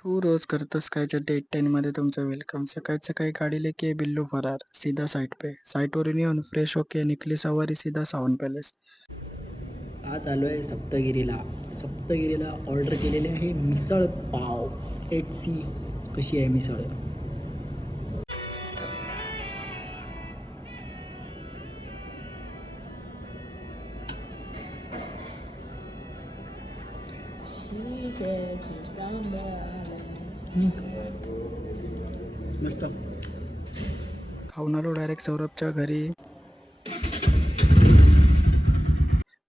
तू रोज करतस कायच्या डेट 10 मध्ये तुमचं वेलकम. सकाळी सकाळी गाडी लेके बिल्लू फरार, सीधा साइट पे. साईटवरून येऊन फ्रेश होके निकली सवारी सीधा सावन पॅलेस. आज आलो आहे सप्तगिरीला. सप्तगिरीला ऑर्डर केलेले आहे मिसळ पाव. लेट सी कशी आहे मिसळ. मस्त. खाऊन आलो डायरेक्ट सौरभच्या घरी.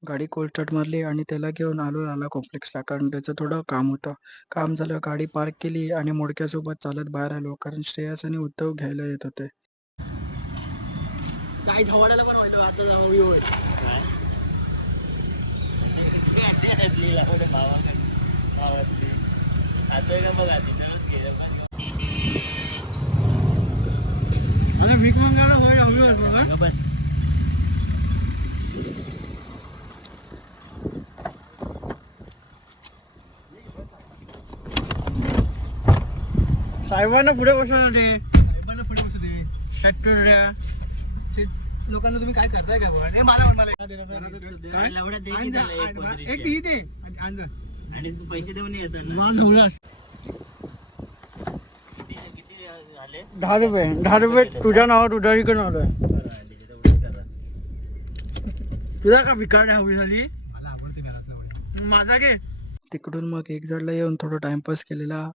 गाडी कोल्ड स्टार्ट मारली आणि त्याला घेऊन आलो लाला कॉम्प्लेक्सला, कारण त्याचं थोडं काम होतं. काम झालं, गाडी पार्क केली आणि मोडक्यासोबत चालत बाहेर आलो, कारण श्रेयस आणि उद्धव घ्यायला येत होते. काय झवाडायला पण व्हायला आता जाऊ होय. भीक मंगायला होय बस. साहेबांना पुढे बसवलं ते. साहेबांना पुढे बसू दे. शट्टूऱ्या लोकांना तुम्ही काय करताय का बघा. हे मला एक ती दे आणि पैसे देऊन येतात. 10 रुपये तुझ्या नावावर उधारीकडे आलोय. तुला का भिकार हवी झाली. माझा घे. तिकडून मग एक जडला येऊन थोडं टाइमपास केलेला